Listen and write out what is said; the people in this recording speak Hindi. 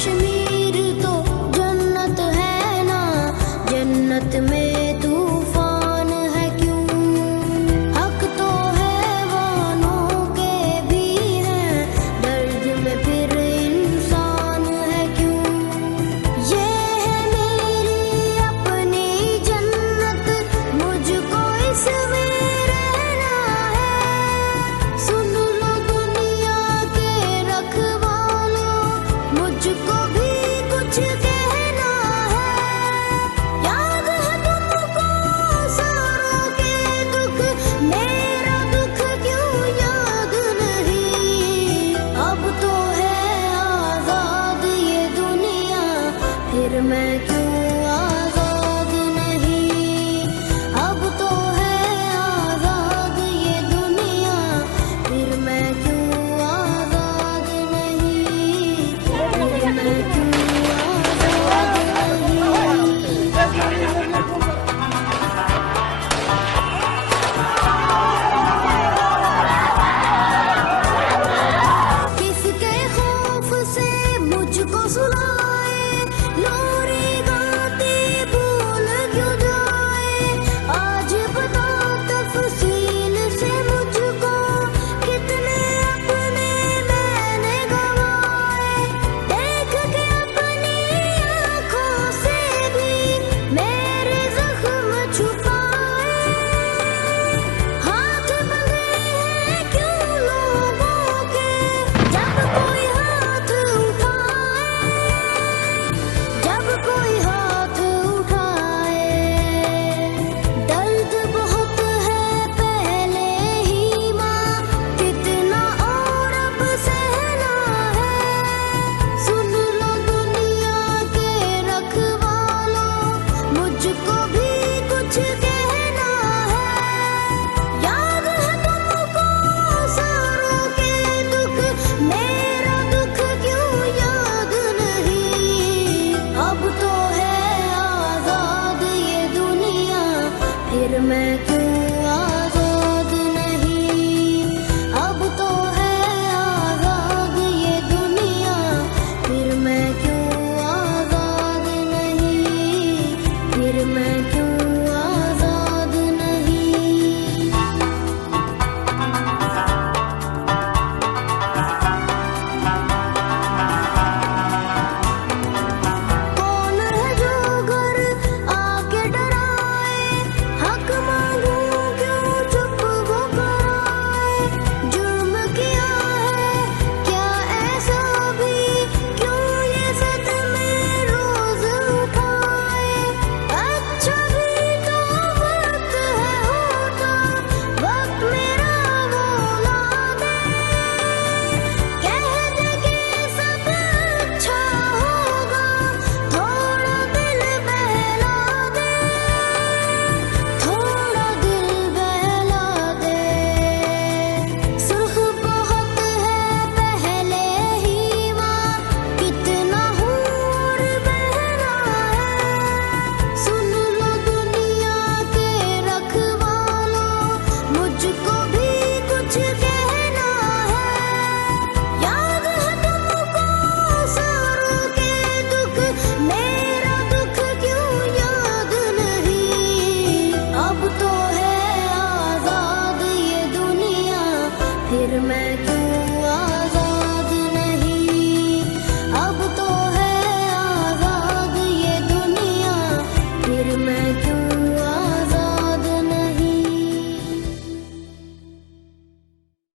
कश्मीर तो जन्नत है ना, जन्नत में तूफान है क्यों? हक तो हैवानों के भी हैं, दर्द में फिर इंसान है क्यों? ये है मेरी अपनी जन्नत, मुझको इसमें रहना है। सुन लो दुनिया के रखवालों, मुझको भी कुछ कहना है। याद है तुमको सारों के दुख, मेरा दुख क्यों याद नहीं? अब तो है आजाद ये दुनिया, फिर मैं क्यों आजाद नहीं? अब तो है आजाद ये दुनिया, फिर मैं क्यों आजाद नहीं? फिर मैं क्यों आजाद नहीं? किसके खौफ से मुझको सुलाए, लोरी गाती भूल क्यों जाए? आज बता तफसील से मुझको, कितने अपने मैंने गवाए। देख के अपनी आँखों से भी मेरे जख्म छुपाए। हाथ बंधे हैं क्यों लोगों के, जब कोई हाथ उठाए, जब कोई हाथ उठाए। दर्द बहुत है पहले ही माँ, कितना और अब सहना है। सुन लो दुनिया के रखवालों, मुझको भी कुछ कहना है। याद है तुमको सारों के दुख, मेरा दुख क्यों याद नहीं? अब तो है आजाद ये दुनिया, फिर मैं क्यों आजाद नहीं? अब तो है आजाद ये दुनिया, फिर मैं क्यों आजाद नहीं? फिर मैं क्यों आजाद नहीं? कौन है जो घर आके डराए, हक मांगू क्यों चुप वो कराए? जुर्म किया है क्या ऐसा भी, क्यों ये सदमे रोज उठाए? अच्छा भी तो वक्त है होता, वक्त मेरा मौला दे। कह दे के सब अच्छा होगा, थोड़ा दिल बहला दे, थोड़ा दिल बहला दे। सुर्ख बहुत है पहले ही माँ, कितना हूर बहना है। सुन लो दुनिया के रखवालों, मुझको भी कुछ कहना है। याद है तुमको सारों के दुख, मेरा दुख क्यों याद नहीं? अब तो है आजाद ये दुनिया, फिर मैं